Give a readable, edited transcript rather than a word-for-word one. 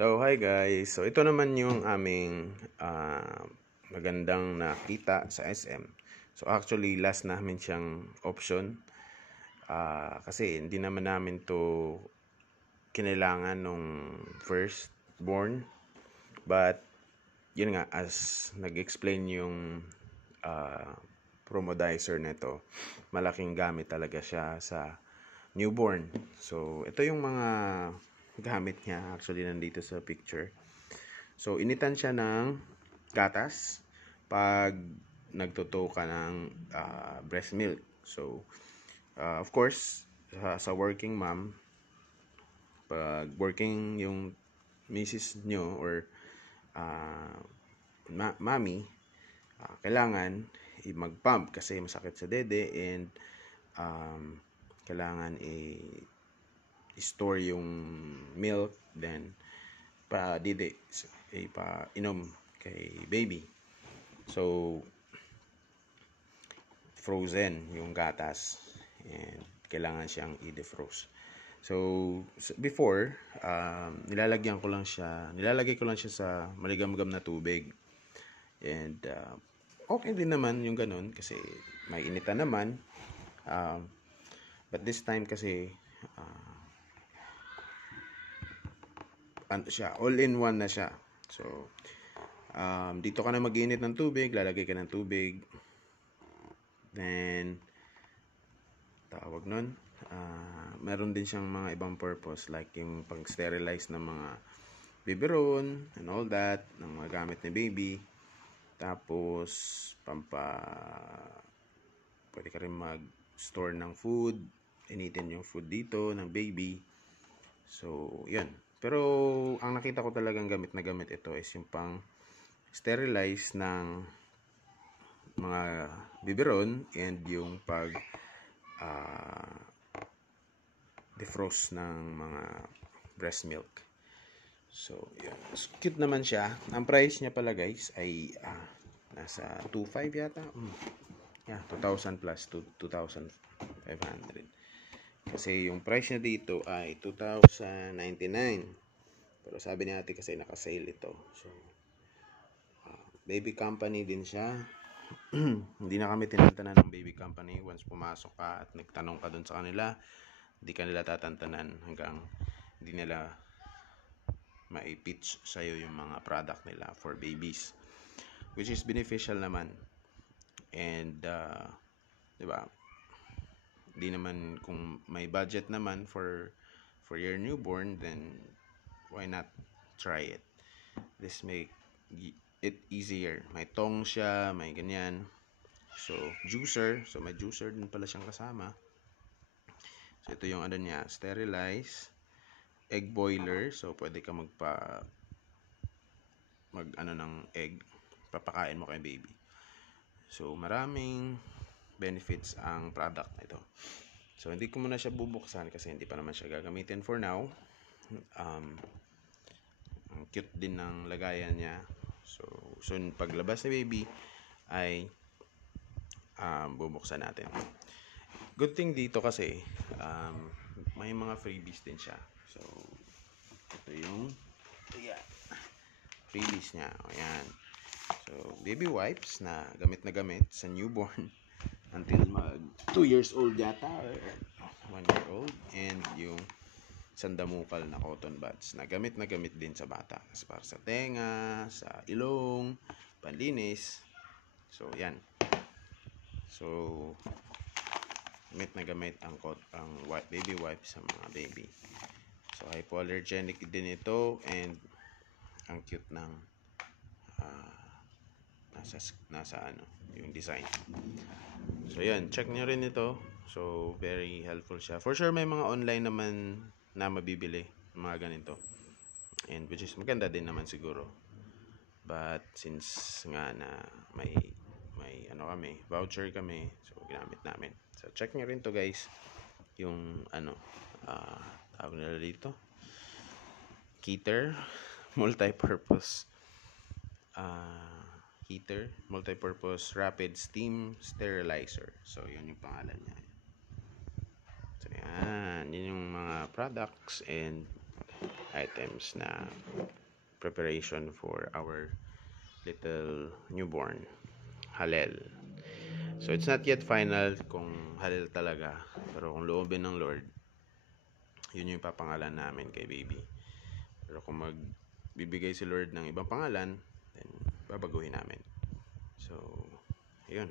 So, hi guys. So, ito naman yung aming magandang nakita sa SM. So, actually, last namin siyang option. Kasi hindi naman namin to kinailangan nung first born. But, yun nga, as nag-explain yung promodizer nito, malaking gamit talaga siya sa newborn. So, ito yung mga gamit niya. Actually, nandito sa picture. So, initan siya ng gatas pag nagtuto ka ng breast milk. So, of course, sa working mom, pag working yung misis nyo or mami, kailangan mag-pump kasi masakit sa dede and kailangan i-store yung milk, then pa-inom kay baby. So, frozen yung gatas and kailangan siyang i-defrost. So, before, nilalagay ko lang siya sa maligamgam na tubig. And, okay din naman yung ganun kasi may initan naman. But this time kasi, all-in-one na siya. So, dito ka na mag-init ng tubig, lalagay ka ng tubig. Then, tawag nun, meron din siyang mga ibang purpose like yung pag-sterilize ng mga biberon and all that, ng mga gamit ni baby. Tapos, pwede ka rin mag-store ng food, initin yung food dito ng baby. So, yun. Pero, ang nakita ko talagang gamit na gamit ito is yung pang sterilize ng mga biberon and yung pag defrost ng mga breast milk. So, yun. Cute naman siya. Ang price niya pala guys ay nasa 2,500 yata. Yeah, 2,000 plus to 2,500. Kasi yung price niya dito ay 2,099. Pero sabi ni ate kasi naka-sale ito. So, baby company din siya. Hindi na kami tinantanan ng baby company. Once pumasok ka at nagtanong ka dun sa kanila, hindi ka nila tatantanan hanggang hindi nila ma-pitch sa'yo yung mga product nila for babies. Which is beneficial naman. And, diba? Di naman kung may budget naman for your newborn, then why not try it? This make it easier. May tong siya, may ganyan. So, juicer. So, may juicer din pala siyang kasama. So, ito yung ano niya, sterilize, egg boiler. So, pwede ka mag ng egg, papakain mo kay baby. So, maraming benefits ang product na ito. So, hindi ko muna siya bubuksan kasi hindi pa naman siya gagamitin for now. Ang cute din ng lagayan niya. So, soon paglabas ni baby ay bubuksan natin. Good thing dito kasi may mga freebies din siya. So, ito yung freebies niya. Ayan. So, baby wipes na gamit sa newborn until 2 years old yata or 1 year old, and yung sandamukal na cotton buds na gamit din sa bata para sa tenga, sa ilong, panlinis. So, yan. So, gamit ang baby wipes sa mga baby. So, hypoallergenic din ito and ang cute ng nasa yung design. So, yan. Check nyo rin ito. So, very helpful siya. For sure, may mga online naman na mabibili mga ganito. And which is maganda din naman siguro. But, since nga na may voucher kami. So, ginamit namin. So, check nyo rin to guys. Yung, tawag nila dito. Heater. Multi-purpose rapid steam sterilizer. So, yun yung pangalan niya. So, yan. Yun yung mga products and items na preparation for our little newborn, halal. So it's not yet final kung halal talaga, pero kung loobin ng Lord, yun yung papangalan namin kay baby. Pero kung magbibigay si Lord ng ibang pangalan, then babaguhin namin. So, yun.